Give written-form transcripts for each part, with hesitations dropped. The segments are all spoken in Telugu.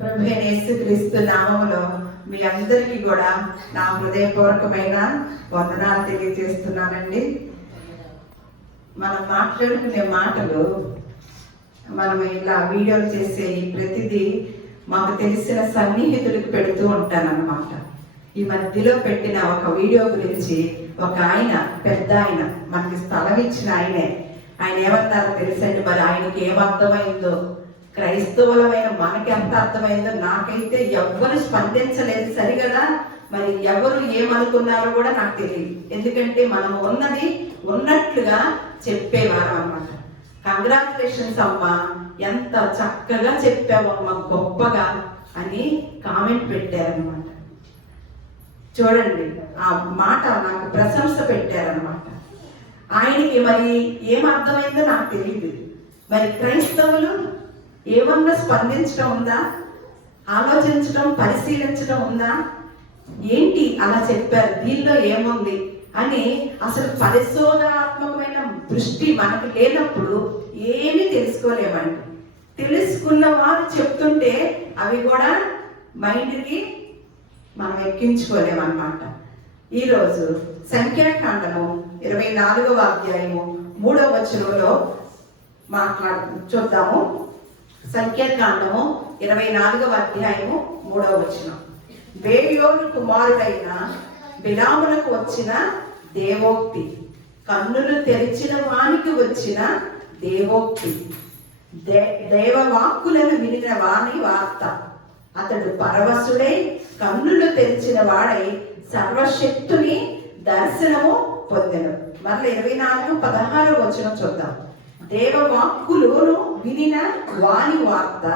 ప్రభువైన యేసుక్రీస్తు నామములో మీ అందరికీ కూడా నా హృదయపూర్వకమైన వందనాలు తెలియజేస్తున్నానండి. మనం మాట్లాడుకునే మాటలు, మనం ఇలా వీడియోలు చేసే ప్రతిదీ మాకు తెలిసిన సన్నిహితులకు పెడుతూ ఉంటానన్నమాట. ఈ మధ్యలో పెట్టిన ఒక వీడియో గురించి ఒక ఆయన, పెద్ద ఆయన, మనకి స్థలం ఇచ్చిన ఆయన ఏమన్నారో తెలుసండి. మరి ఆయనకి ఏమర్థమైందో, క్రైస్తవులమైన మనకి ఎంత అర్థమైందో నాకైతే ఎవ్వరు స్పందించలేదు. సరిగదా, మరి ఎవరు ఏమనుకున్నారో కూడా నాకు తెలియదు. ఎందుకంటే మనం ఉన్నది ఉన్నట్లుగా చెప్పేవారు అన్నమాట. కంగ్రాచులేషన్స్ అమ్మా, ఎంత చక్కగా చెప్పావమ్మా, గొప్పగా అని కామెంట్ పెట్టారనమాట. చూడండి, ఆ మాట నాకు ప్రశంస పెట్టారనమాట. ఆయనకి మరి ఏమర్థమైందో నాకు తెలియదు. మరి క్రైస్తవులు ఏమన్నా స్పందించడం ఉందా, ఆలోచించడం, పరిశీలించడం ఉందా? ఏంటి అలా చెప్పారు, దీనిలో ఏముంది అని అసలు పరిశోధనాత్మకమైన దృష్టి మనకు లేనప్పుడు ఏమీ తెలుసుకోలేమండి. తెలుసుకున్న వారు చెప్తుంటే అవి కూడా మైండ్కి మనం ఎక్కించుకోలేమన్నమాట. ఈరోజు సంఖ్యాకాండము 24వ అధ్యాయము 3వ వచనంలో చూద్దాము. సంఖ్యాకాండము 24వ అధ్యాయము 3వ వచనం. బేయోరు కుమారుడైన బిలామునకు వచ్చిన దేవోక్తి, కన్నులు తెరిచిన వానికి వచ్చిన దేవోక్తి, దేవవాక్కులను వినిన వాని వార్త. అతడు పరవశుడై కన్నులు తెరిచిన వాడై సర్వశక్తుని దర్శనము పొందెను. మళ్ళీ 24:16 వచనం చూద్దాం. దేవవాక్కులను వినిన వాని వార్త,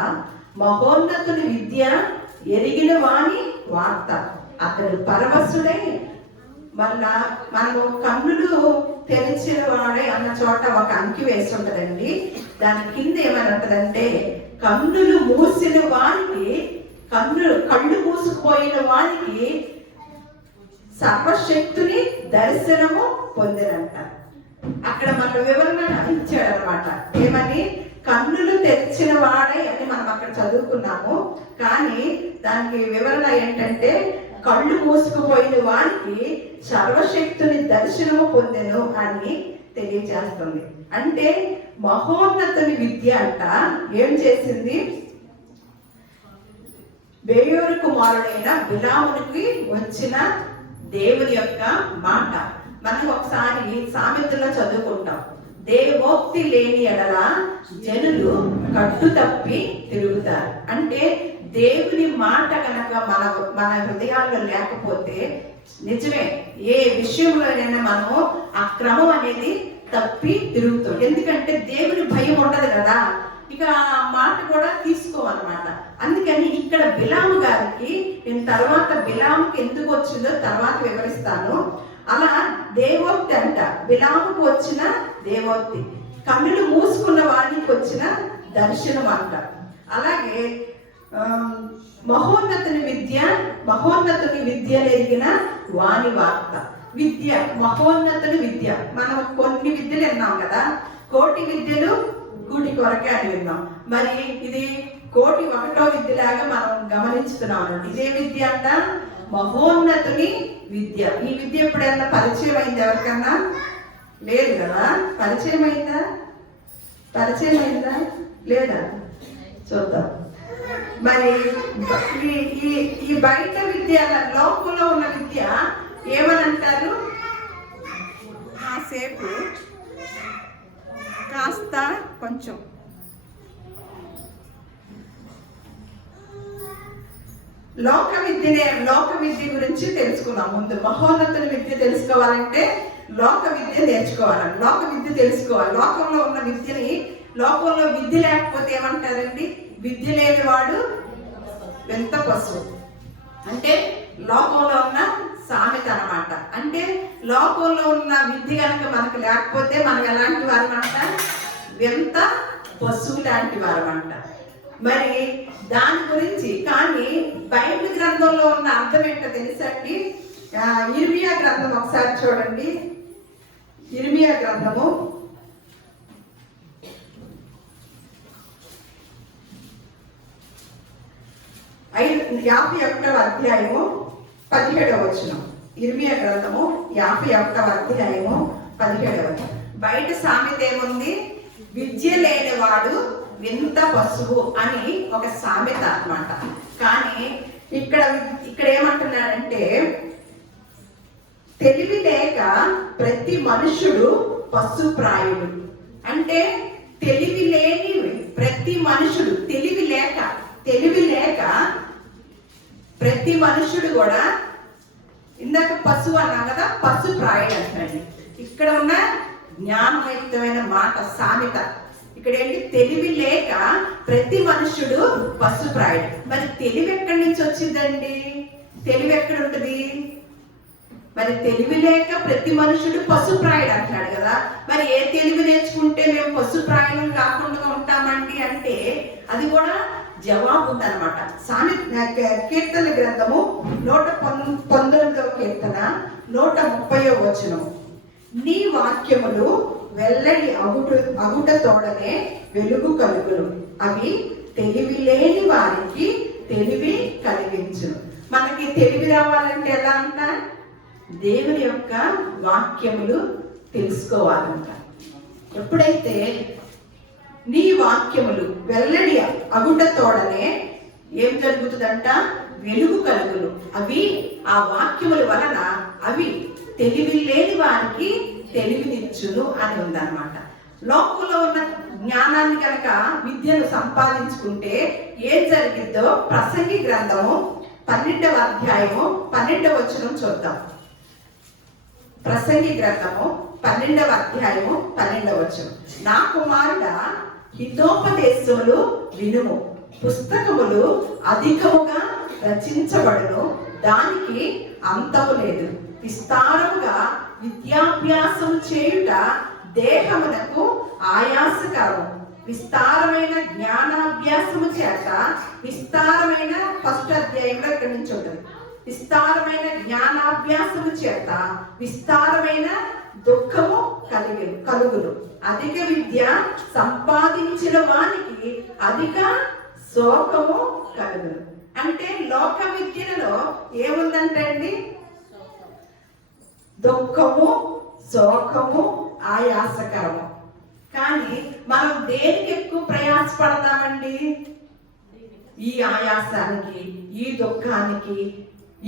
మహోన్నతుని విద్య ఎరిగిన వాని వార్త. అతడు పరవశుడై, మళ్ళా మనము కన్నులు తెరిచిన వాడే అన్న చోట ఒక అంకి వేసి ఉంటదండి. దాని కింద ఏమని ఉంటదంటే, కన్నులు మూసిన వారికి, కళ్ళు మూసుకుపోయిన వారికి సర్వశక్తుని దర్శనము పొందినంట. అక్కడ మన వివరణ ఇచ్చాడనమాట. ఏమని? కన్నులు తెరిచిన వాడే అని మనం అక్కడ చదువుకున్నాము. కానీ దానికి వివరణ ఏంటంటే, కళ్ళు మూసుకుపోయిన వారికి సర్వశక్తుని దర్శనము పొందెను అని తెలియజేస్తుంది. అంటే మహోన్నతుని విద్య అంట ఏం చేసింది? బేయోరు కుమారుడైన బిలామునికి వచ్చిన దేవుని యొక్క మాట. మనం ఒకసారి సామెతలో చదువుకుంటాం, దేవోక్తి లేని ఎడల జనులు కట్టు తప్పి తిరుగుతారు. అంటే దేవుని మాట కనుక మన హృదయాల్లో లేకపోతే నిజమే, ఏ విషయంలోనైనా మనము ఆ క్రమం అనేది తప్పి తిరుగుతాం. ఎందుకంటే దేవుని భయం ఉండదు కదా, ఇక ఆ మాట కూడా తీసుకోమన్నమాట. అందుకని ఇక్కడ బిలాము గారికి, నేను తర్వాత బిలాముకి ఎందుకు వచ్చిందో తర్వాత వివరిస్తాను. అలా దేవోక్తి అంట, బిలాముకు వచ్చిన దేవోక్తి, కన్నులు మూసుకున్న వారికి వచ్చిన దర్శనం అంట. అలాగే మహోన్నతుని విద్య ఎరిగిన వాని వార్త. విద్య, మహోన్నతుని విద్య. మనం కొన్ని విద్యలు విన్నాం కదా, కోటి విద్యలు కూటి కొరకే అని విన్నాం. మరి ఇది కోటి 1వ విద్యలాగా మనం గమనించుతున్నాం. ఇదే విద్య అంట, మహోన్నతుని విద్య. ఈ విద్య ఎప్పుడైనా పరిచయం అయింది ఎవరికన్నా? లేదు కదా. పరిచయం అయిందా లేదా చూద్దాం. మరి ఈ బయట విద్య, లోకంలో ఉన్న విద్య ఏమని అంటారు? కాసేపు కాస్త కొంచెం లోక విద్య గురించి తెలుసుకుందాం. ముందు మహోన్నతుని విద్య తెలుసుకోవాలంటే లోక విద్య నేర్చుకోవాలి, లోక విద్య తెలుసుకోవాలి. లోకంలో ఉన్న విద్యని, లోకంలో విద్య లేకపోతే ఏమంటారండి? విద్య లేని వాడు వింత పశువు. అంటే లోకంలో ఉన్న సామెత అన్నమాట. అంటే లోకంలో ఉన్న విద్య కనుక మనకు లేకపోతే మనం ఎలాంటి వారు అంట? వింత పశువు లాంటి వారు అంట. మరి దాని గురించి, కానీ బైబిల్ గ్రంథంలో ఉన్న అర్థం ఏంటో తెలుసండి? ఇర్మియా గ్రంథం ఒకసారి చూడండి. ఇర్మియా గ్రంథము 51వ అధ్యాయము 17వ వచనం. ఇర్మియా గ్రంథము 51వ అధ్యాయము 17వ వచనం. బయట సామెత ఏముంది? విద్య లేనివాడు వింత పశువు అని ఒక సామెత అన్నమాట. కానీ ఇక్కడ ఏమంటున్నాడంటే, తెలివి లేక ప్రతి మనుషుడు పశుప్రాయుడు. అంటే తెలివి లేని ప్రతి మనుషుడు, తెలివి లేక ప్రతి మనుషుడు కూడా, ఇందాక పశువు అన్నాం కదా, పశుప్రాయుడు అంటాడు. ఇక్కడ ఉన్న జ్ఞానయుక్తమైన మాట సామెత. ఇక్కడ ఏంటి? తెలివి లేక ప్రతి మనుషుడు పశుప్రాయుడు. మరి తెలివి ఎక్కడి నుంచి వచ్చిందండి? తెలివి ఎక్కడ ఉంటుంది? మరి తెలివి లేక ప్రతి మనుషుడు పశుప్రాయుడు అంటాడు కదా. మరి ఏ తెలివి నేర్చుకుంటే మేము పశుప్రాయులం కాకుండా ఉంటామండి అంటే అది కూడా జవాబు ఉందన్నమాట. కీర్తన గ్రంథము 119వ కీర్తన 130వ వచనం. నీ వాక్యములు వెల్లడి అగుట తోడనే వెలుగు కలుగును, అవి తెలివి లేని వారికి తెలివి కలిగించును. మనకి తెలివి రావాలంటే ఎలా అంట? దేవుని యొక్క వాక్యములు తెలుసుకోవాలంట. ఎప్పుడైతే నీ వాక్యములు వెల్లడి అగుట తోడనే ఏం జరుగుతుందంట? వెలుగు కలుగును, అవి ఆ వాక్యముల వలన అవి తెలివి లేని వారికి తెలివినిచ్చును అని ఉందన్నమాట. లోకంలో ఉన్న జ్ఞానాన్ని కనుక, విద్యను సంపాదించుకుంటే ఏం జరిగిద్దో ప్రసంగి గ్రంథము 12వ అధ్యాయము 12వ వచనం చూద్దాం. ప్రసంగి గ్రంథము 12వ అధ్యాయము 12వ వచనం. నా కుమారుడా, హితోపదేశములు వినుము, పుస్తకములు అధికముగా రచించబడును, దానికి అంతము లేదు. విస్తారముగా విద్యాభ్యాసం చేయుట దేహమునకు ఆయాసకరము. విస్తారమైన జ్ఞానాభ్యాసము చేత, విస్తారమైన ఫస్ట్ అధ్యాయంలో ఇక్కడి నుంచి ఉంటుంది. విస్తారమైన జ్ఞానాభ్యాసము చేత విస్తారమైన దుఃఖము కలుగును. అధిక విద్య సంపాదించిన వానికి అధిక శోకము కలుగును. అంటే లోక విద్యలో ఏముందంటే అండి? దుఃఖము, శోకము, ఆయాసకరము. కానీ మనం దేనికి ఎక్కువ ప్రయాసపడతామండి? ఈ ఆయాసానికి, ఈ దుఃఖానికి,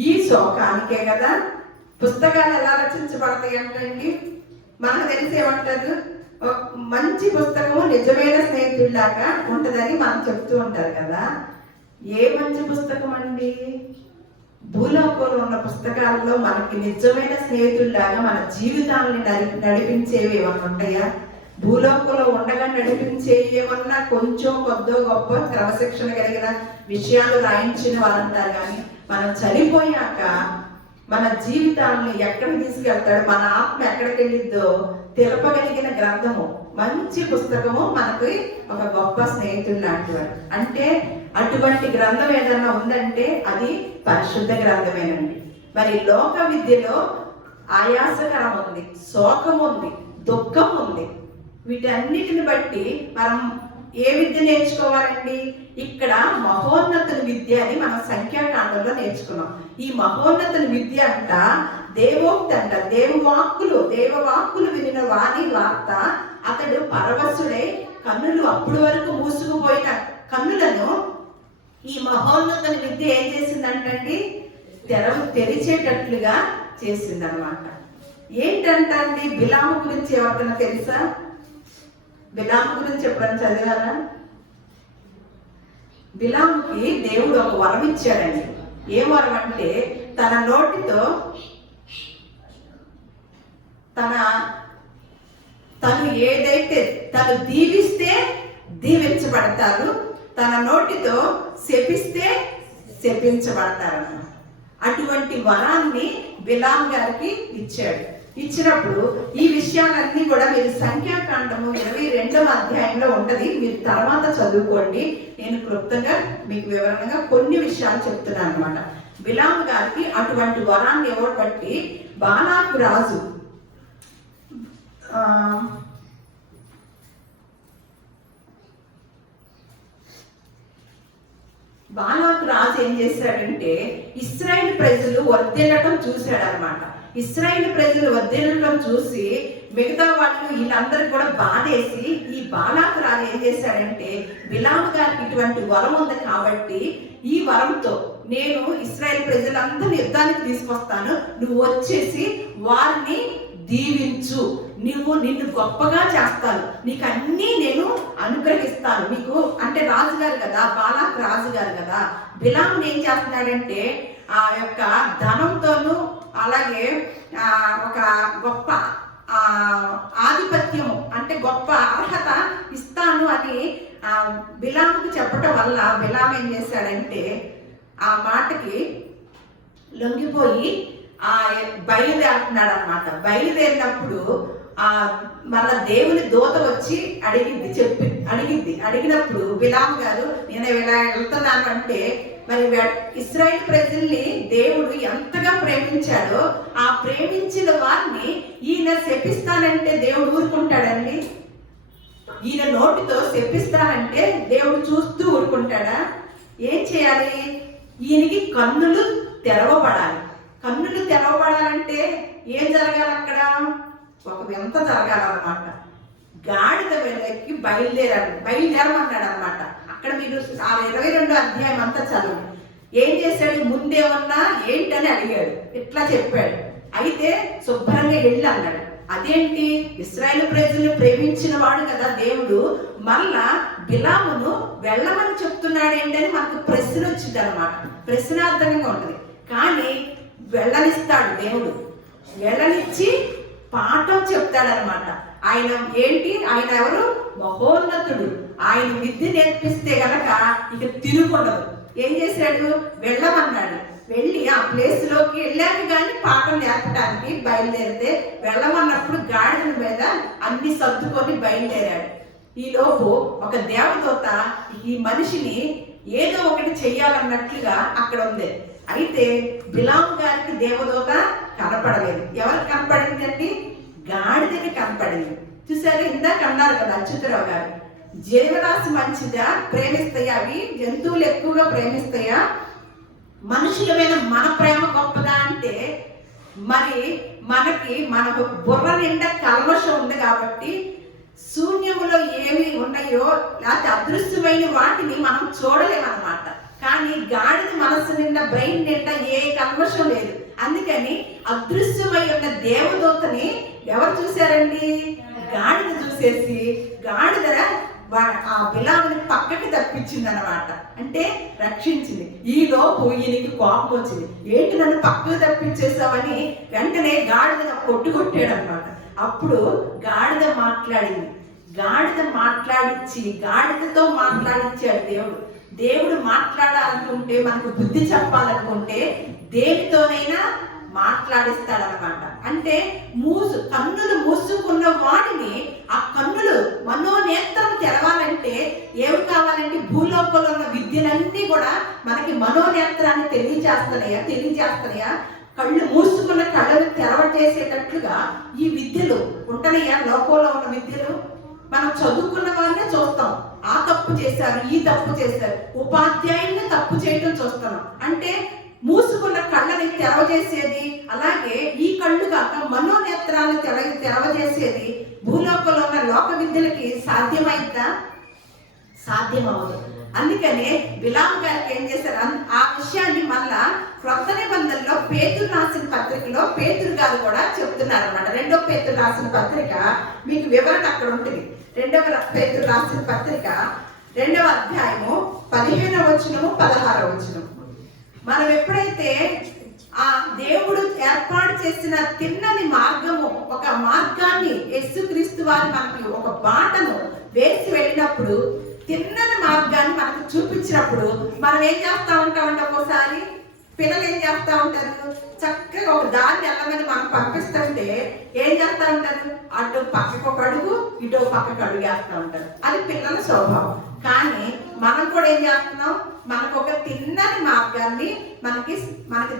ఈ శోకానికే కదా. పుస్తకాలు ఎలా రచించబడతాయి అంటే మనకు తెలిసేమంటారు, మంచి పుస్తకము నిజమైన స్నేహితుడిలాగా ఉంటుందని మనం చెప్తూ ఉంటారు కదా. ఏ మంచి పుస్తకం అండి? భూలోకంలో ఉన్న పుస్తకాలలో మనకి నిజమైన స్నేహితుల్లాగా మన జీవితాలని నడిపించేవి ఏమన్నా ఉంటాయా? భూలోకంలో ఉండగా నడిపించే ఏమన్నా కొంచెం కొద్దో గొప్ప క్రమశిక్షణ కలిగిన విషయాలు రాయించిన వారంటారు. కానీ మనం చనిపోయాక మన జీవితాలని ఎక్కడికి తీసుకెళ్తాడు, మన ఆత్మ ఎక్కడికి వెళ్ళిద్దో తెలపగలిగిన గ్రంథము, మంచి పుస్తకము మనకి ఒక గొప్ప స్నేహితుడు లాంటివాడు. అంటే అటువంటి గ్రంథం ఏదన్నా ఉందంటే అది పరిశుద్ధ గ్రంథమేనండి. మరి లోక విద్యలో ఆయాసకరం ఉంది, శోకం ఉంది, దుఃఖం ఉంది. వీటన్నిటిని బట్టి మనం ఏ విద్య నేర్చుకోవాలండి? ఇక్కడ మహోన్నతుల విద్య అని మనం సంఖ్యాకాండంలో నేర్చుకున్నాం. ఈ మహోన్నతుల విద్య అంట దేవోక్తి అంట, దేవవాక్కులు వినిన వాని వార్త అతడు పరవశుడై కన్నులు అప్పుడు వరకు మూసుకుపోయిన కన్నులను ఈ మహోన్నతుల విద్య ఏం చేసిందంటండి? తెరిచేటట్లుగా చేసిందనమాట. ఏంటంటే బిలాము గురించి ఎవరికైనా తెలుసా? బిలాము గురించి ఎప్పుడైనా చదివారా? బిలాముకి దేవుడు ఒక వరం ఇచ్చాడండి. ఏ వరం అంటే తన నోటితో తను ఏదైతే తను దీవిస్తే దీవించబడతారు, తన నోటితో శపిస్తే శపించబడతారు. అటువంటి వరాన్ని బిలాము గారికి ఇచ్చాడు. ఇచ్చినప్పుడు ఈ విషయాలన్నీ కూడా మీరు సంఖ్యాకాండము 22వ అధ్యాయంలో ఉంటది, మీరు తర్వాత చదువుకోండి. నేను క్లుప్తంగా మీకు వివరంగా కొన్ని విషయాలు చెప్తున్నాను అనమాట. బిలాము గారికి అటువంటి వరాన్ని ఎవరు బట్టి బాలాకు రాజు బాలాకు రాజు ఏం చేశాడంటే ఇశ్రాయేలు ప్రజలు వర్ధిల్లటం చూశాడనమాట. ఇశ్రాయేలు ప్రజలు వర్ధిల్లటం చూసి మిగతా వాళ్ళు వీళ్ళందరూ కూడా బాధేసి ఈ బాలాకు రాజు ఏం చేశాడంటే బిలాము గారికి ఇటువంటి వరం ఉంది కాబట్టి ఈ వరంతో నేను ఇశ్రాయేల్ ప్రజలందరూ యుద్ధానికి తీసుకొస్తాను, నువ్వు వచ్చేసి వారిని దీవించు, నిన్ను గొప్పగా చేస్తాను, నీకు అన్నీ నేను అనుగ్రహిస్తాను నీకు అంటే రాజుగారు కదా, బాలాకు రాజుగారు కదా. బిలాముని ఏం చేస్తున్నాడంటే ఆ యొక్క ధనంతోనూ అలాగే ఒక గొప్ప ఆధిపత్యం అంటే గొప్ప అర్హత ఇస్తాను అని బిలాముకు చెప్పటం వల్ల బిలాం ఏం చేశాడంటే ఆ మాటకి లొంగిపోయి బయలుదేరుతున్నాడు అనమాట. బయలుదేరినప్పుడు మళ్ళా దేవుని దూత వచ్చి అడిగినప్పుడు బిలాము గారు నేను ఇలా వెళ్తున్నాను అంటే మరి ఇశ్రాయేల్ ప్రజల్ని దేవుడు ఎంతగా ప్రేమించాడో ఆ ప్రేమించిన వారిని ఈయన శపిస్తానంటే దేవుడు ఊరుకుంటాడండి? ఈయన నోటితో శపిస్తానంటే దేవుడు చూస్తూ ఊరుకుంటాడా? ఏం చేయాలి? ఈయనకి కన్నులు తెరవబడాలి. కన్నులు తెరవబడాలంటే ఏం జరగాలి? అక్కడ ఒక వింత జరగాలన్నమాట. గాడిద వెళ్ళకి బయలుదేరమన్నాడు అనమాట. అక్కడ మీరు ఆ 22వ అధ్యాయం అంతా చదువు. ఏం చేశాడు? ముందేమన్నా ఏంటని అడిగాడు, ఇట్లా చెప్పాడు. అయితే శుభ్రంగా వెళ్ళి అన్నాడు. అదేంటి? ఇశ్రాయేలు ప్రజలను ప్రేమించిన వాడు కదా దేవుడు, మళ్ళా బిలామును వెళ్ళమని చెప్తున్నాడు ఏంటని మనకు ప్రశ్న వచ్చింది అనమాట. ప్రశ్నార్థకంగా ఉంటుంది. కానీ వెళ్ళనిస్తాడు దేవుడు. వెళ్ళనిచ్చి పాఠం చెప్తాడనమాట. ఆయన ఏంటి? ఆయన ఎవరు? మహోన్నతుడు. ఆయన విద్య నేర్పిస్తే గనక ఇక తిరుగుండదు. ఏం చేశాడు? వెళ్ళమన్నాడు. వెళ్ళి ఆ ప్లేస్ లోకి వెళ్ళాక కానీ పాఠం నేర్పడానికి బయలుదేరితే వెళ్ళమన్నప్పుడు గాడిద మీద అన్ని సర్దుకొని బయలుదేరాడు. ఈలోపు ఒక దేవదూత ఈ మనిషిని ఏదో ఒకటి చెయ్యాలన్నట్లుగా అక్కడ ఉంది. అయితే బిలాము గారికి దేవదూత కనపడలేదు. ఎవరికి కనపడిందండి? గాడిదకి కనపడింది. చూసారు, ఇందాక అన్నారు కదా అచ్యుతరావు గారు, జీవరాశి మంచిదా, ప్రేమిస్తాయా, అవి జంతువులు ఎక్కువగా ప్రేమిస్తాయా, మనుషుల మీద మన ప్రేమ గొప్పదా అంటే మరి మన బుర్ర నిండా కల్మషం ఉంది కాబట్టి శూన్యములో ఏమి ఉన్నాయో లేకపోతే అదృశ్యమైన వాటిని మనం చూడలేమన్నమాట. కానీ గాడిద మనస్సు నిండా బ్రెయిన్ నిండా ఏ కల్మషం లేదు. అందుకని అదృశ్యమై ఉన్న దేవదూతని ఎవరు చూశారండి? గాడిద చూసేసి గాడిద ఆ బిలాముని పక్కకి తప్పించింది అనమాట. అంటే రక్షించింది. ఈ లోపు ఈయనకి కోపం వచ్చింది. ఏంటి నన్ను పక్కకు తప్పించేసావని వెంటనే గాడిద కొట్టాడు అనమాట. అప్పుడు గాడిద మాట్లాడింది. గాడిదతో మాట్లాడించాడు దేవుడు మాట్లాడాలనుకుంటే, మనకు బుద్ధి చెప్పాలనుకుంటే దేనితోనైనా మాట్లాడిస్తాడనమాట. అంటే కన్నులు మూసుకున్న వాడిని ఆ కన్నులు మనోనేత్రం తెరవాలంటే ఏమి కావాలంటే భూలోకంలో ఉన్న విద్యలన్నీ కూడా మనకి మనోనేత్రాన్ని తెలియజేస్తున్నాయా? కళ్ళు మూసుకున్న కళ్ళను తెరవచేసేటట్లుగా ఈ విద్యలు ఉంటున్నాయా? లోకంలో ఉన్న విద్యలు మనం చదువుకున్న వారినే చూస్తాం. ఆ తప్పు చేశారు, ఈ తప్పు చేశారు, ఉపాధ్యాయుల్ని తప్పు చేయటం చూస్తున్నాం. అంటే మూసుకున్న కళ్ళని తెరవజేసేది, అలాగే ఈ కళ్ళు కాక మనోనేత్రాలను తెరవజేసేది భూలోకంలో ఉన్న లోక విద్యలకి సాధ్యమైందా? సాధ్యమవుతుంది. అందుకనే బిలాము గారికి ఏం చేశారు? ఆ విషయాన్ని మళ్ళా క్రొత్త నిబంధనలో పేతురు రాసిన పత్రికలో పేతురు గారు కూడా చెప్తున్నారు అన్నమాట. 2వ పేతురు రాసిన పత్రిక మీకు వివరణ అక్కడ ఉంటుంది. 2వ పేతురు రాసిన పత్రిక 2వ అధ్యాయము 15వ వచనము 16వ వచనము. మనం ఎప్పుడైతే ఆ దేవుడు ఏర్పాటు చేసిన తిన్నని మార్గము, ఒక మార్గాన్ని యేసుక్రీస్తు వారు మనకి ఒక బాటను వేసి వెళ్ళినప్పుడు, తిన్నని మార్గాన్ని మనకు చూపించినప్పుడు మనం ఏం చేస్తా ఉంటామంటే ఒక్కోసారి పిల్లలు ఏం చేస్తా ఉంటారు? చక్కగా ఒక దారిని వెళ్ళమని మనం పంపిస్తుంటే ఏం చేస్తా ఉంటారు? అటు పక్కకు ఒక అడుగు, ఇటు పక్కకు అడుగు వేస్తూ ఉంటారు. అది పిల్లల స్వభావం. కానీ మనం కూడా ఏం చేస్తున్నాం? మనకు ఒక తిన్నని మార్గాన్ని మనకి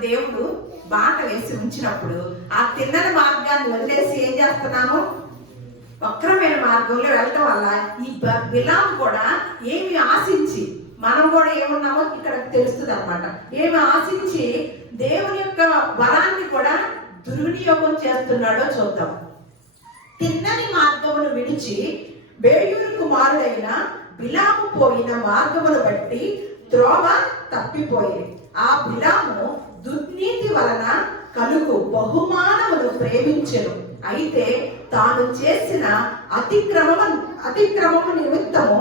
దేవుడు బాట వేసి ఉంచినప్పుడు ఆ తిన్నని మార్గాన్ని వదిలేసి ఏం చేస్తున్నాము? వక్రమైన మార్గంలో వెళ్ళటం వల్ల ఈ బిలాము కూడా ఏమి ఆశించి మనం కూడా ఏమున్నామో ఇక్కడ తెలుస్తుంది అనమాట. ఏమి ఆశించి దేవుని యొక్క వరాన్ని కూడా దుర్వినియోగం చేస్తున్నాడో చూద్దాం. తిన్నని మార్గమును విడిచి బేయూరు కుమారుడైన బిలాము పోయిన మార్గమును బట్టి త్రోవ తప్పిపోయింది. ఆ బిలాము దుర్నీతి వలన కలుగు బహుమానమును ప్రేమించెను. అయితే తాను చేసిన అతిక్రమము నిమిత్తము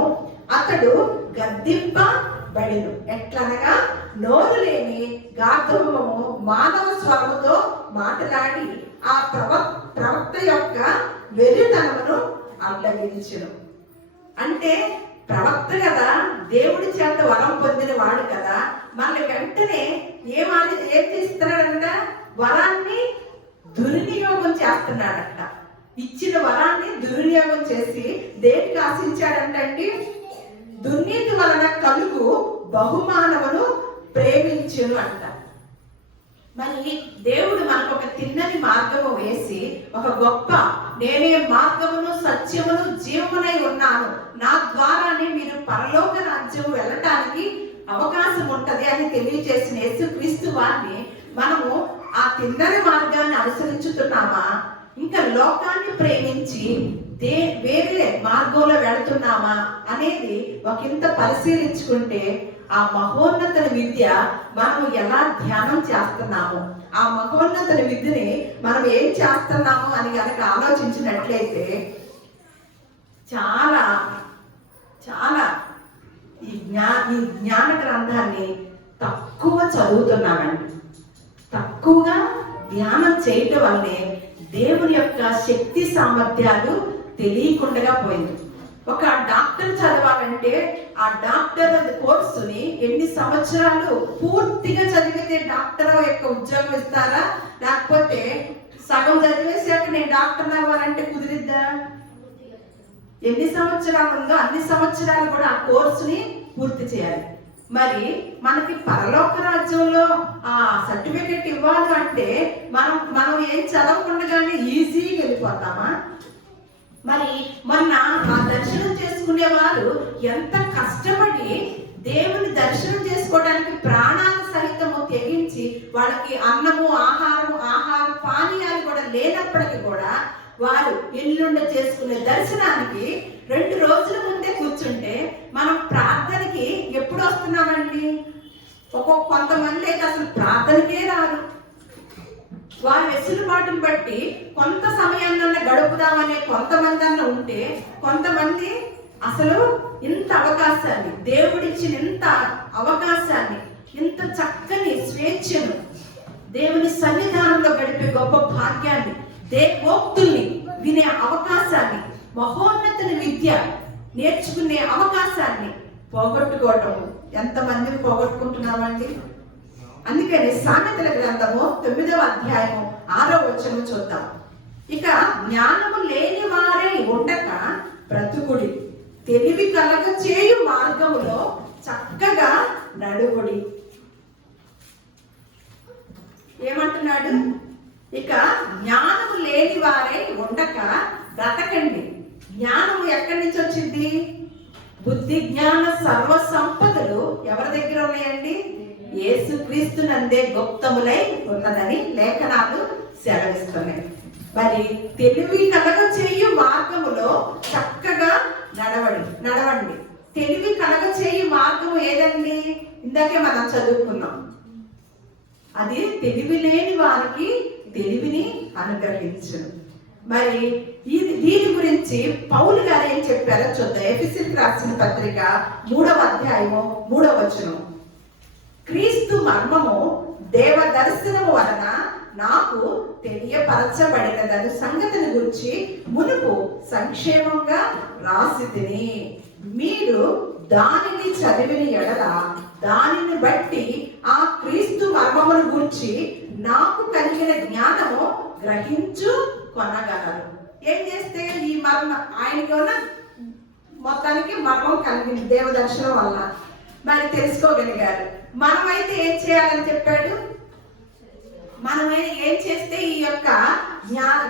అతడు గద్దింపబడెను. ఎట్లనగా నోరు లేని గార్ధవము మానవ స్వరముతో మాట్లాడి ఆ ప్రవక్త యొక్క వెర్రితనమును అడ్డగించెను. అంటే ప్రవక్త కదా, దేవుడి చేత వరం పొందిన వాడు కదా, మన వెంటనే ఏం చేస్తున్నాడంట? వరాన్ని దుర్వినియోగం చేస్తున్నాడంట. ఇచ్చిన వరాన్ని దుర్వినియోగం చేసి దేనికి ఆశించాడంటే దుర్నీతి వలన కలుగు బహుమానమును ప్రేమించును అంట. మరి దేవుడు మనకు ఒక తిన్నని మార్గము వేసి ఒక గొప్ప నేనే మార్గమును సత్యమును జీవమునై ఉన్నాను, నా ద్వారానే మీరు పరలోక రాజ్యము వెళ్ళటానికి అవకాశం ఉంటది అని తెలియజేసిన యేసుక్రీస్తు వారిని మనము ఆ తిన్నని మార్గాన్ని అనుసరించుతున్నామా, ఇంకా లోకాన్ని ప్రేమించి వేరే మార్గంలో వెళుతున్నామా అనేది ఒకంత పరిశీలించుకుంటే ఆ మహోన్నత విద్య మనం ఎలా ధ్యానం చేస్తున్నాము, ఆ మహోన్నత విద్యని మనం ఏం చేస్తున్నాము అని కనుక ఆలోచించినట్లయితే చాలా చాలా ఈ జ్ఞాన గ్రంథాన్ని తక్కువ చదువుతున్నామండి. తక్కువగా ధ్యానం చేయటం వల్లే దేవుని యొక్క శక్తి సామర్థ్యాలు తెలియకుండా పోయింది. ఒక డాక్టర్ చదవాలంటే ఆ డాక్టర్ కోర్సుని ఎన్ని సంవత్సరాలు పూర్తిగా చదివితే డాక్టర్ యొక్క ఉద్యోగం ఇస్తారా, లేకపోతే సగం చదివేసాక నేను డాక్టర్ అవ్వాలంటే కుదిరిద్దా? ఎన్ని సంవత్సరాలు ఉందో అన్ని సంవత్సరాలు కూడా ఆ కోర్సుని పూర్తి చేయాలి. మరి మనకి పరలోక రాజ్యంలో ఆ సర్టిఫికెట్ ఇవ్వాలి అంటే మనం ఏం చదవకుండానే ఈజీగా వెళ్ళిపోతామా? మరి మొన్న ఆ దర్శనం చేసుకునే వారు ఎంత కష్టపడి దేవుని దర్శనం చేసుకోవడానికి ప్రాణాలు సహితము తెగించి వాళ్ళకి అన్నము ఆహార పానీయాలు కూడా లేనప్పటికీ కూడా వారు ఎల్లుండ చేసుకునే దర్శనానికి 2 రోజుల ముందే కూర్చుంటే మనం ప్రార్థనకి ఎప్పుడు వస్తున్నామండి? కొంతమంది అయితే అసలు ప్రార్థనకే రారు. వారి వెసులుబాటును బట్టి కొంత సమయాన్ని గడుపుదామనే కొంతమంది అన్న ఉంటే, కొంతమంది అసలు ఇంత అవకాశాన్ని దేవుడిచ్చిన ఇంత అవకాశాన్ని, ఇంత చక్కని స్వేచ్ఛను, దేవుని సన్నిధానంలో గడిపే గొప్ప భాగ్యాన్ని, దేవోక్తుల్ని వినే అవకాశాన్ని, మహోన్నతుని విద్య నేర్చుకునే అవకాశాన్ని పోగొట్టుకోవటం ఎంతమందిని పోగొట్టుకుంటున్నామండి? అందుకని సామెతల గ్రంథము 9వ అధ్యాయము 6వ వచనం చూద్దాం. ఇక జ్ఞానము లేని వారే ఉండక బ్రతుకుడి, తెలివి కలగ చేయు మార్గములో చక్కగా నడువుడి. ఏమంటున్నాడు? ఇక జ్ఞానము లేని వారే ఉండక బ్రతకండి. జ్ఞానము ఎక్కడి నుంచి వచ్చింది? బుద్ధి జ్ఞాన సర్వ సంపదలు ఎవరి దగ్గర ఉన్నాయండి? యేసుక్రీస్తు నందే గుప్తములై ఉన్నదని లేఖనాలు సెలవిస్తున్నాయి. మరి తెలివి కలగ చేయు మార్గములో చక్కగా నడవండి. తెలివి కలగ చేయు మార్గము ఏదండి? ఇందాకే మనం చదువుకున్నాం. అది తెలివి లేని వారికి తెలివిని అనుగ్రహించును. మరి దీని గురించి పౌలు గారు ఏం చెప్పారో చూద్దాం. ఎఫెసీయులకు రాసిన పత్రిక 3వ అధ్యాయము 3వ వచనం. క్రీస్తు మర్మము దేవ దర్శనము వలన నాకు తెలియపరచబడినదని సంగతిని గురించి మునుపు సంక్షేమంగా రాసి తిని, మీరు దానిని చదివిన ఎడల దానిని బట్టి ఆ క్రీస్తు మర్మమును గురించి నాకు కలిగిన జ్ఞానము గ్రహించు కొనగలరు. ఏం చేస్తే ఈ ఆయనకి ఉన్న మొత్తానికి మర్మం కలిగింది దేవదర్శనం వల్ల, మరి తెలుసుకోగలిగారు. మనమైతే ఏం చేయాలని చెప్పాడు? మనమే ఏం చేస్తే ఈ యొక్క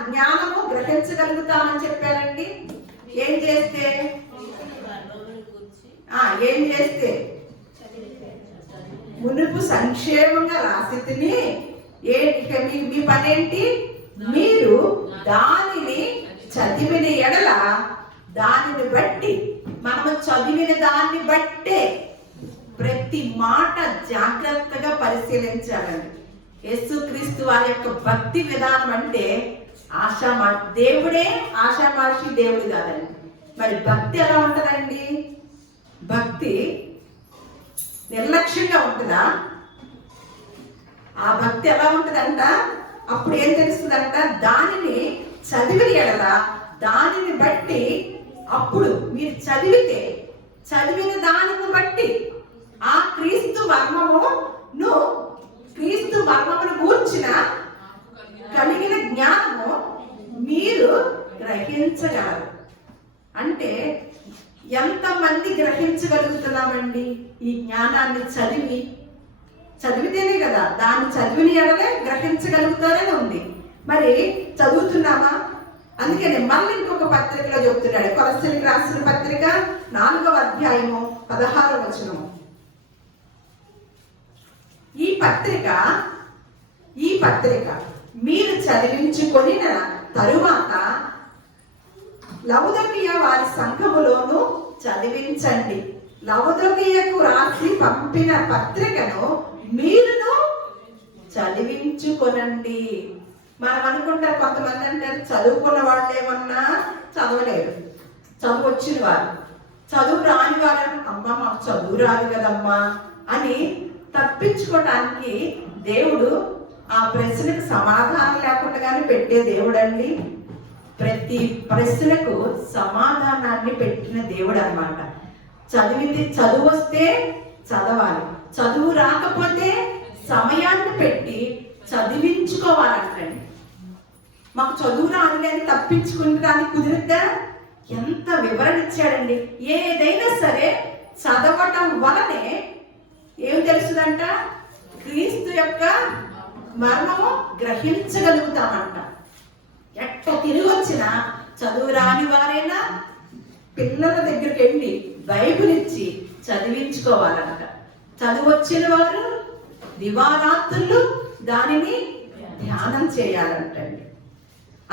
జ్ఞానము గ్రహించగలుగుతామని చెప్పారండి? ఏం చేస్తే మునుపు సంక్షేమంగా రాసి తిని మీ పని ఏంటి? మీరు దానిని చదివిన ఎడల దానిని బట్టి, మనము చదివిన దాన్ని బట్టే ప్రతి మాట జాగ్రత్తగా పరిశీలించాలండి. యేసుక్రీస్తు వారి యొక్క భక్తి విధానం అంటే దేవుడే ఆషామాషి దేవుడు కాదండి. మరి భక్తి ఎలా ఉంటుందండి? భక్తి నిర్లక్ష్యంగా ఉంటుందా? ఆ భక్తి ఎలా ఉంటుందంట? అప్పుడు ఏం తెలుస్తుందంట? దానిని చదివిన ఎడల దానిని బట్టి, అప్పుడు మీరు చదివిన దానిని బట్టి ఆ క్రీస్తు మర్మమును గూర్చిన కలిగిన జ్ఞానము మీరు గ్రహించగలరు. అంటే ఎంతమంది గ్రహించగలుగుతున్నామండి ఈ జ్ఞానాన్ని? చదివితేనే కదా, దాన్ని చదివిన ఎడలే గ్రహించగలుగుతారని ఉంది. మరి చదువుతున్నామా? అందుకని మళ్ళీ ఇంకొక పత్రికలో చెప్తున్నాడు, కొలస్సీలకు రాసిన పత్రిక 4వ అధ్యాయము 16వ వచనం. ఈ పత్రిక మీరు చదివించుకొని తరువాత లవొదికయ వారి సంఘములోను చదివించండి. లవొదికయకు రాసి పంపిన పత్రికను మీరును చదివించుకొనండి. మనం అనుకుంటారు, కొంతమంది అంటారు చదువుకున్న వాళ్ళు ఏమన్నా చదవలేరు, చదువు వచ్చిన వారు. చదువు రాని వారు, అమ్మ మాకు చదువు రాదు కదమ్మా అని తప్పించుకోవటానికి దేవుడు ఆ ప్రశ్నకు సమాధానం లేకుండానే పెట్టే దేవుడు అండి. ప్రతి ప్రశ్నకు సమాధానాన్ని పెట్టిన దేవుడు అన్నమాట. చదువు వస్తే చదవాలి, చదువు రాకపోతే సమయాన్ని పెట్టి చదివించుకోవాలంటండి. మాకు చదువు రాదులే అని తప్పించుకుంటానికి కుదిరిద్దా? ఎంత వివరణ ఇచ్చాడండి. ఏదైనా సరే చదవటం వలనే ఏం తెలుస్తుందంట? క్రీస్తు యొక్క మర్మము గ్రహించగలుగుతామంట. ఎట్లా తిరిగి వచ్చినా చదువు రాని వారైనా పిల్లల దగ్గరికి వెళ్ళి బైబిల్ ఇచ్చి చదివించుకోవాలంట. చదువు వచ్చిన వారు దివారాత్రులు దానిని ధ్యానం చేయాలంటండి.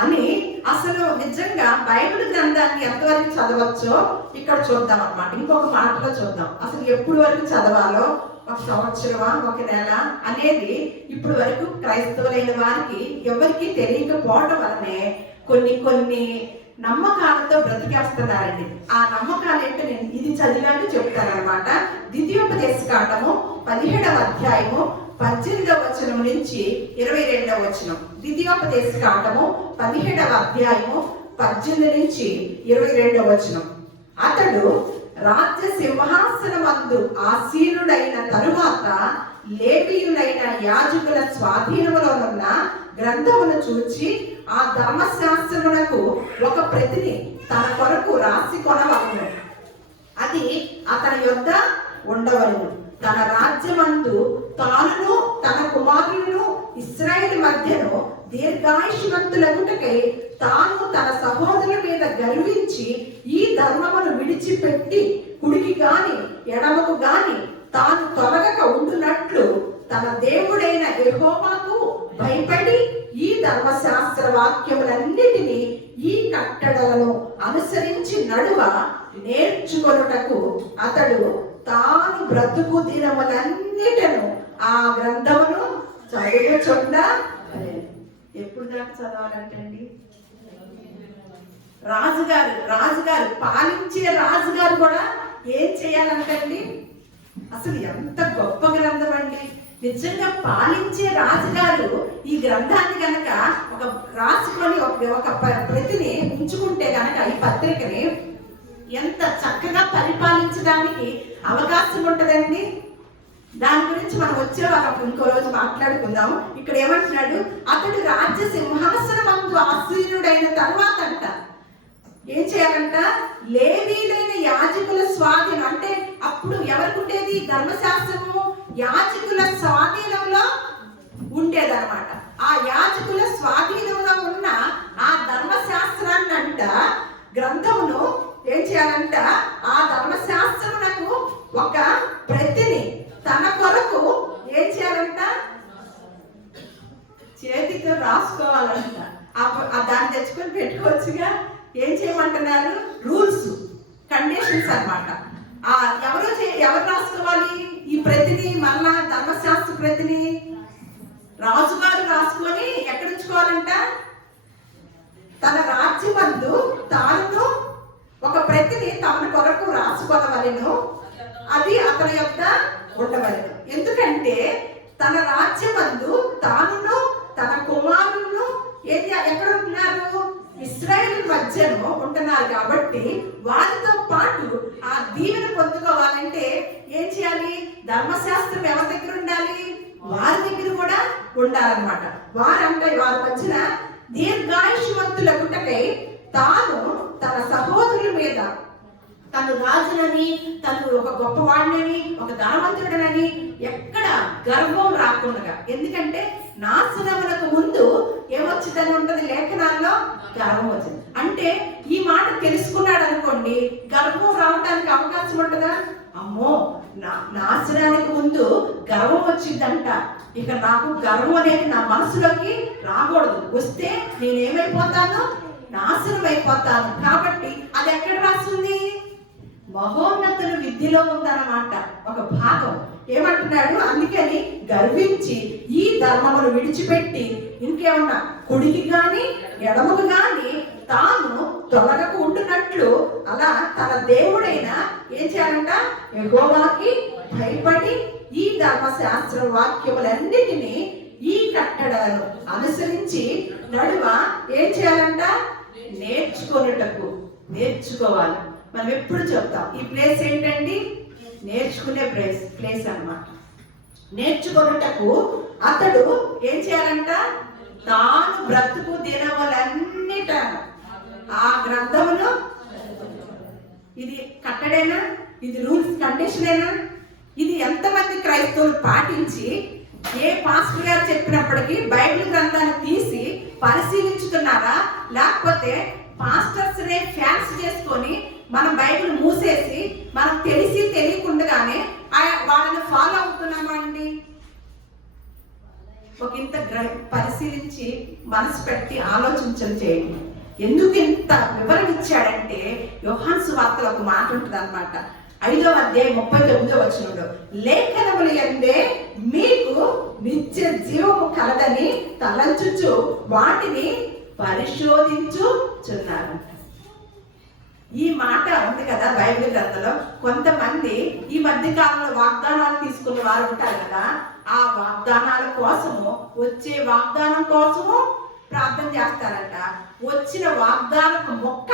అని అసలు నిజంగా బైబిల్ గ్రంథాన్ని ఎంతవరకు చదవచ్చో ఇక్కడ చూద్దాం అన్నమాట. ఇంకొక మాటలో చూద్దాం. అసలు ఎప్పుడు వరకు చదవాలో, ఒక సంవత్సరమా, ఒక నెల అనేది ఇప్పుడు వరకు క్రైస్తవులైన వారికి ఎవరికి తెలియకపోవడం వల్లనే కొన్ని నమ్మకాలతో బ్రతికేస్తున్నారండి. ఆ నమ్మకాలు ఏంటో నేను ఇది చదివాక చెప్తానమాట. ద్వితీయోపదేశకాండము 17వ అధ్యాయము 18వ వచనం నుంచి 22వ వచనం. ద్వితీయోపదేశకాండము 17వ అధ్యాయము 18 నుంచి 22వ వచనం. అతడు రాజ్య సింహాసనమందు ఆసీనుడైన తరువాత లేవీయులైన యాజకుల స్వాధీనములోనున్న గ్రంథమును చూచి ఆ ధర్మశాస్త్రమునకు ఒక ప్రతిని తన కొరకు రాసి కొనవలెను. అది అతని యొద్ద ఉండవలెను. తన రాజ్యమందు తానును తన కుమారులను ఇశ్రాయేలు మధ్యను దీర్ఘాయుష్మంతులగుటకై తాను తన సహోదరుల మీద గర్వించి ఈ ధర్మమును విడిచిపెట్టి కుడికి గాని ఎడమకు గాని తాను తొలగక ఉండునట్లు తన దేవుడైన యెహోవాకు భయపడి ఈ ధర్మశాస్త్ర వాక్యములన్నిటినీ ఈ కట్టడలను అనుసరించి నడువ నేర్చుకొనుటకు అతడు తాను బ్రతుకు దినములన్నిటను ఆ గ్రంథమును చదువుచుండా. ఎప్పుడు దాకా చదవాలంటండి? రాజుగారు పాలించే రాజుగారు కూడా ఏం చేయాలంటండి? అసలు ఎంత గొప్ప గ్రంథం అండి. నిజంగా పాలించే రాజుగారు ఈ గ్రంథాన్ని గనక ఒక రాసుకొని ఒక ప్రతిని ఉంచుకుంటే గనక ఈ పత్రికని ఎంత చక్కగా పరిపాలించడానికి అవకాశం ఉంటదండి. దాని గురించి మనం వచ్చే వాళ్ళకు ఇంకో రోజు మాట్లాడుకుందాం. ఇక్కడ ఏమంటున్నాడు? అతడు రాజ్య సింహాసనమందు ఆసీనుడైన తర్వాత అంట ఏం చేయాలంట? లేవీలైన యాజకుల స్వాధీనం. అంటే అప్పుడు ఎవరికి ఉండేది? ధర్మశాస్త్రము యాజకుల స్వాధీనంలో ఉండేదన్నమాట. ఆ యాజకుల స్వాధీనంలో ఉన్న ఆ ధర్మశాస్త్రాన్ని అంట, గ్రంథమును ఏం చేయాలంట? ఆ ధర్మశాస్త్రమునకు ఒక ప్రతిని తన కొరకు ఏం చేయాలంట? చేతితో రాసుకోవాలంట. దాన్ని తెచ్చుకొని పెట్టుకోవచ్చుగా. ఏం చేయమంటున్నారు? రూల్స్, కండిషన్స్ అన్నమాట. ఎవరు రాసుకోవాలి ఈ ప్రతిని? మళ్ళా ధర్మశాస్త్ర ప్రతిని రాజుగారు రాసుకొని ఎక్కడ ఉంచుకోవాలంట? తన రాజ్యమందు తాను ఒక ప్రతిని తమ కొరకు రాసుకోవలెను, అది అతని యొక్క ఉండవలెను. ఎందుకంటే తన రాజ్యమందు తాను తన కుమారులను ఎక్కడ ఉంటున్నారు? ఇశ్రాయేలు మధ్యలో ఉంటున్నారు. కాబట్టి వారితో పాటు ఆ దీవెన పొందుకోవాలంటే ఏం చేయాలి? ధర్మశాస్త్రం ఎవరి దగ్గర ఉండాలి? వారి దగ్గర కూడా ఉండాలన్నమాట. వారి మధ్యన దీర్ఘాయుష్మంతులగుటకై తాను తన సహోదరుల మీద తను రాజునని, తను ఒక గొప్పవాడినని, ఒక ధనవంతుడనని ఎక్కడ గర్వం రాకుండా. ఎందుకంటే నాశనములకు ముందు ఏమొచ్చిందని ఉంటది లేఖనాల్లో? గర్వం వచ్చింది. అంటే ఈ మాట తెలుసుకున్నాడు అనుకోండి, గర్వం రావడానికి అవకాశం ఉంటుందా? అమ్మో, నాశనానికి ముందు గర్వం వచ్చిందంట, ఇక నాకు గర్వం అనేది నా మనసులోకి రాకూడదు. వస్తే నేనేమైపోతాను? నాశనం అయిపోతాను. కాబట్టి అది ఎక్కడ రాస్తుంది? మహోన్నతుల విద్యలో ఉందన్నమాట ఒక భాగం. ఏమంటున్నాడు? అందుకని గర్వించి ఈ ధర్మమును విడిచిపెట్టి ఇంకేమన్నా కుడికి గాని ఎడమకు గాని తాను తొలగకు ఉంటున్నట్లు అలా తన దేవుడైన ఏం చేయాలంట? యెహోవాకి భయపడి ఈ ధర్మశాస్త్ర వాక్యములన్నిటినీ ఈ కట్టడలను అనుసరించి నడువ ఏం చేయాలంట? నేర్చుకోవాలి. మనం ఎప్పుడు చెప్తాం ఈ ప్లేస్ ఏంటండి? నేర్చుకునే ప్లేస్ అన్నమాట. నేర్చుకున్నటకు అతడు ఏం చేయాలంట? తాను బ్రతుకు దినములన్నిట ఆ గ్రంథమును. ఇది కట్టడేనా? ఇది రూల్స్ కండిషనేనా? ఇది ఎంతమంది క్రైస్తవులు పాటించి ఏ పాస్టర్ గారు చెప్పినప్పటికీ బైబిల్ గ్రంథాన్ని తీసి పరిశీలించుతున్నారా? లేకపోతే పాస్టర్స్ నే ఫ్యాన్స్ చేసుకొని మనం బైబిల్ మూసేసి మనం తెలియకుండానే వాళ్ళని ఫాలో అవుతున్నామా అండి? ఒక ఇంత పరిశీలించి మనసు పెట్టి ఆలోచించడం చేయండి. ఎందుకు ఇంత వివరణ ఇచ్చాడంటే యోహాను సువార్తలో ఒక మాట ఉంటుంది అన్నమాట. 5వ అధ్యాయం 39వ వచనంలో, లేఖనములు యందే మీకు నిత్య జీవము కలదని తలంచుచు వాటిని పరిశోధించుచున్నారు. ఈ మాట ఉంది కదా బైబిల్ గ్రంథంలో. కొంతమంది ఈ మధ్య కాలంలో వాగ్దానాలు తీసుకున్న వారు ఉంటారు కదా, ఆ వాగ్దానాల కోసము, వచ్చే వాగ్దానం కోసము ప్రార్థన చేస్తారంట. వచ్చిన వాగ్దానపు మొక్క,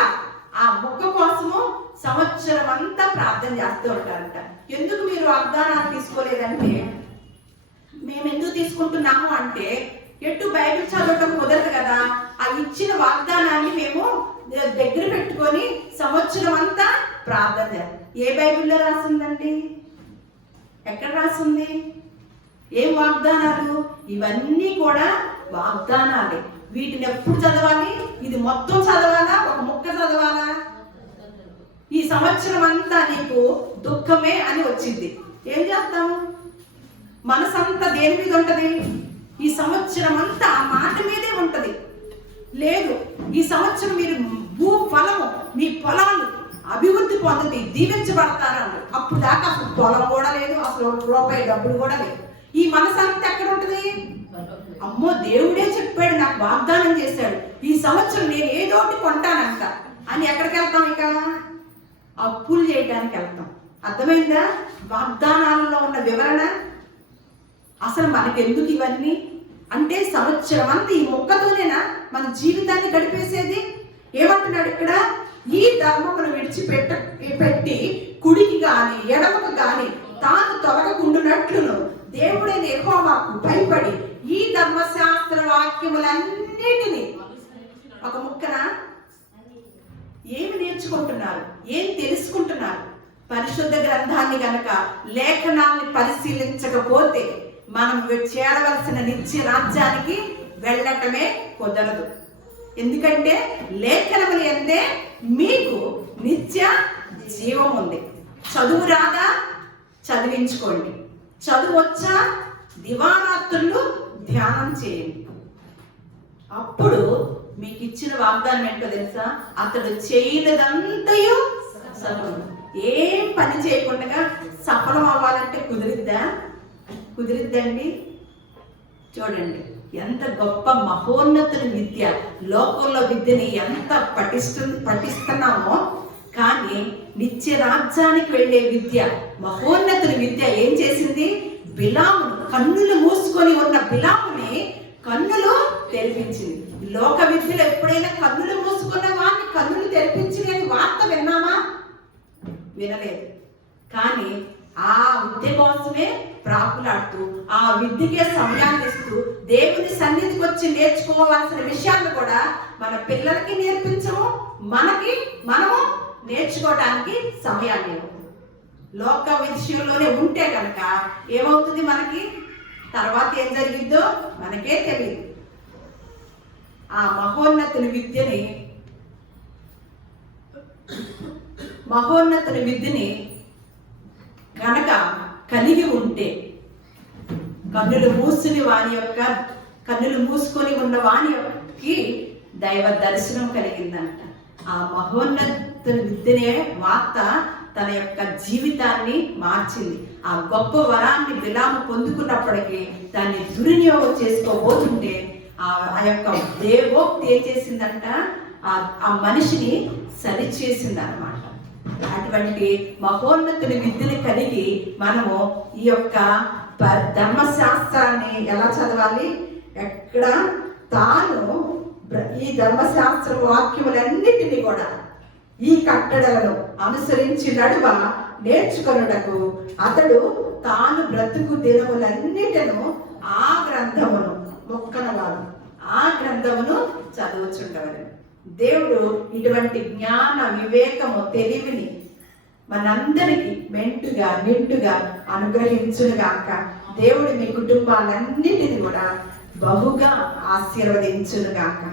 ఆ మొక్క కోసము సంవత్సరం అంతా ప్రార్థన చేస్తూ ఉంటారంట. ఎందుకు మీరు వాగ్దానాలు తీసుకోలేదంటే, మేము ఎందుకు తీసుకుంటున్నాము అంటే, ఎటు బైబిల్ చదవటం కుదరదు కదా, ఆ ఇచ్చిన వాగ్దానాన్ని మేము దగ్గర పెట్టుకొని సంవత్సరం అంతా ప్రార్థన చేయాలి. ఏ బైబిల్లో రాసిందండి? ఎక్కడ రాసింది? ఏం వాగ్దానాలు? ఇవన్నీ కూడా వాగ్దానాలే. వీటిని ఎప్పుడు చదవాలి? ఇది మొత్తం చదవాలా? ఒక ముక్క చదవాలా? ఈ సంవత్సరం అంతా నీకు దుఃఖమే అని వచ్చింది, ఏం చేస్తాము? మనసంతా దేని మీద ఉంటది? ఈ సంవత్సరం అంతా ఆ మాట మీదే ఉంటది. లేదు, ఈ సంవత్సరం మీరు ఫలము, మీ పొలాలు అభివృద్ధి పొందుతాయి, దీవించబడతారన్నారు. అప్పుడు దాకా అసలు పొలం కూడా లేదు, అసలు రూపాయి డబ్బులు కూడా లేదు. ఈ మనసంతా ఎక్కడ ఉంటది? అమ్మో, దేవుడే చెప్పాడు, నాకు వాగ్దానం చేశాడు, ఈ సంవత్సరం నేను ఏదో ఒకటి కొంటానంట అని ఎక్కడికి వెళ్తాం? ఇక అప్పులు చేయడానికి వెళ్తాం. అర్థమైందా? వాగ్దానాలలో ఉన్న వివరణ. అసలు మనకెందుకు ఇవన్నీ అంటే, సంవత్సరం అంతా ఈ మొక్కతోనేనా మన జీవితాన్ని గడిపేసేది? ఏమంటున్నాడు ఇక్కడ? ఈ ధర్మమును విడిచిపెట్టి కుడికి గాని ఎడమకు గాని తాను తొలగకుండునట్లును దేవుడైన యెహోవాకు భయపడి ఈ ధర్మశాస్త్ర వాక్యములన్నిటినీ. ఒక ముక్కన ఏమి నేర్చుకుంటున్నారు? ఏం తెలుసుకుంటున్నారు? పరిశుద్ధ గ్రంథాన్ని గనక, లేఖనాన్ని పరిశీలించకపోతే మనం చేరవలసిన నిత్య రాజ్యానికి వెళ్ళటమే కుదరదు. ఎందుకంటే లేఖనములు యందే మీకు నిత్య జీవం ఉంది. చదువు రాదా? చదివించుకోండి. చదువు వచ్చా? దివారాత్రులు ధ్యానం చేయండి. అప్పుడు మీకు ఇచ్చిన వాగ్దానం ఏంటో తెలుసా? అతడు చేయలేదంతయు సఫలం. ఏం పని చేయకుండా సఫలం అవ్వాలంటే కుదిరిద్దండి? చూడండి ఎంత గొప్ప మహోన్నతుని విద్య. లోకంలో విద్యని ఎంత పఠిస్తున్నామో, కానీ నిత్య రాజ్యానికి వెళ్ళే విద్య, మహోన్నతుని విద్య ఏం చేసింది? బిలాము కన్నులు మూసుకొని ఉన్న బిలాముని కన్నులు తెరిపించింది. లోక విద్యలో ఎప్పుడైనా కన్నులు మూసుకున్న వాడిని కన్నులు తెరిపించింది అని వార్త విన్నామా? వినలేదు. కానీ ఆ విద్య కోసమే ప్రాకులాడుతూ, ఆ విద్యకే సమయాన్ని ఇస్తూ, దేవుని సన్నిధికి వచ్చి నేర్చుకోవాల్సిన విషయాన్ని కూడా మన పిల్లలకి నేర్పించము, మనము నేర్చుకోవడానికి సమయాన్ని ఇవ్వము. లోక విషయంలోనే ఉంటే కనుక ఏమవుతుంది? మనకి తర్వాత ఏం జరిగిద్దో మనకే తెలియదు. ఆ మహోన్నతుని విద్యని కనుక కలిగి ఉంటే, కన్నులు మూసుకొని ఉన్న వాని యొక్కకి దైవ దర్శనం కలిగిందంట. ఆ మహోన్నతుని విద్యనే వార్త తన యొక్క జీవితాన్ని మార్చింది. ఆ గొప్ప వరాన్ని బిలాము పొందుకున్నప్పటికీ దాన్ని దుర్వినియోగం చేసుకోబోతుంటే ఆ యొక్క దేవోక్తి ఏం చేసిందంట? ఆ మనిషిని సరిచేసింది అన్నమాట. అటువంటి మహోన్నతుని విద్యని కలిగి మనము ఈ యొక్క ధర్మశాస్త్రాన్ని ఎలా చదవాలి? ఎక్కడ తాను ఈ ధర్మశాస్త్ర వాక్యములన్నిటినీ కూడా ఈ కట్టడలను అనుసరించి నడువ నేర్చుకొనుటకు అతడు తాను బ్రతుకు దినములన్నిటను ఆ గ్రంథమును మొక్కనవాడు, ఆ గ్రంథమును చదువుచుండవని. దేవుడు ఇటువంటి జ్ఞాన వివేకము తెలివిని మనందరికీ నిండుగా అనుగ్రహించునుగాక. దేవుడు మీ కుటుంబాలన్నిటిని కూడా బహుగా ఆశీర్వదించునుగాక.